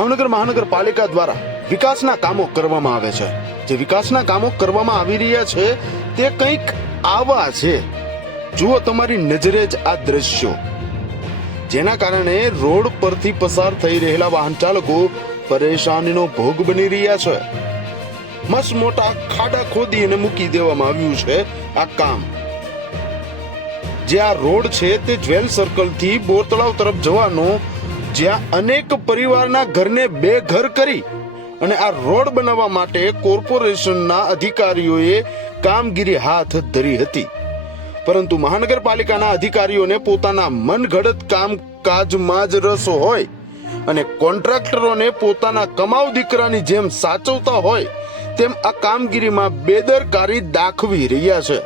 ભાવનગર મહાનગરપાલિકા દ્વારા વિકાસના કામો કરવામાં આવે છે. જે વિકાસના કામો કરવામાં આવી રહ્યા છે, તે કંઈક આવા છે. જુઓ તમારી નજરે જ આ દ્રશ્યો. જેના કારણે રોડ પરથી પસાર થઈ રહેલા વાહન ચાલકો પરેશાનીનો ભોગ બની રહ્યા છે. મસ્ત મોટા ખાડા ખોદી અને મૂકી દેવામાં આવ્યું છે આ કામ. જે આ રોડ છે, તે જ્વેલ સર્કલથી બોર તળાવ તરફ જવાનો જ્યાં અનેક પરિવારના ઘરને બે ઘર કરી અને આ રોડ બનાવવા માટે કોર્પોરેશનના અધિકારીઓએ કામગીરી હાથ ધરી હતી. પરંતુ મહાનગરપાલિકાના અધિકારીઓને પોતાના મનઘડત કામકાજમાં જ રસ હોય અને કોન્ટ્રાક્ટરોને પોતાના કમાવ દીકરાની જેમ સાચવતા હોય તેમ આ કામગીરીમાં બેદરકારી દાખવી રહ્યા છે.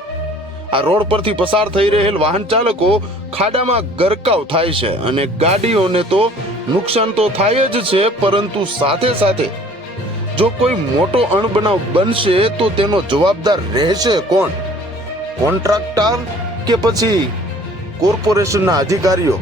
આ રોડ પરથી પસાર થઈ રહેલ વાહન ચાલકો ખાડામાં ગરકાવ થાય છે અને ગાડીઓને તો નુકસાન તો થાય જ છે, પરંતુ સાથે સાથે જો કોઈ મોટો અણબનાવ બનશે, તો તેનો જવાબદાર રહેશે કોણ? કોન્ટ્રાક્ટર કે પછી કોર્પોરેશનના અધિકારીઓ?